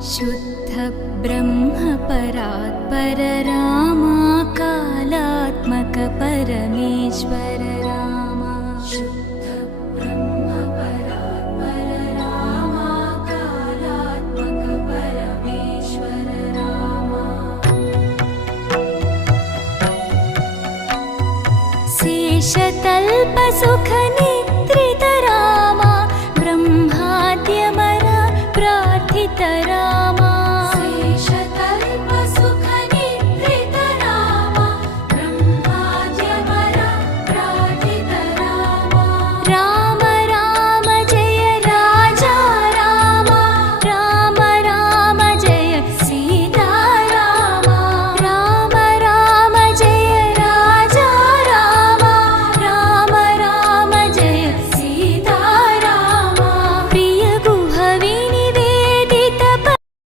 शुद्ध ब्रह्म परात्पर रामा कालात्मक परमेश्वर रामा शुद्ध ब्रह्म परात्पर रामा कालात्मक परमेश्वर रामा शेषतल्प सुख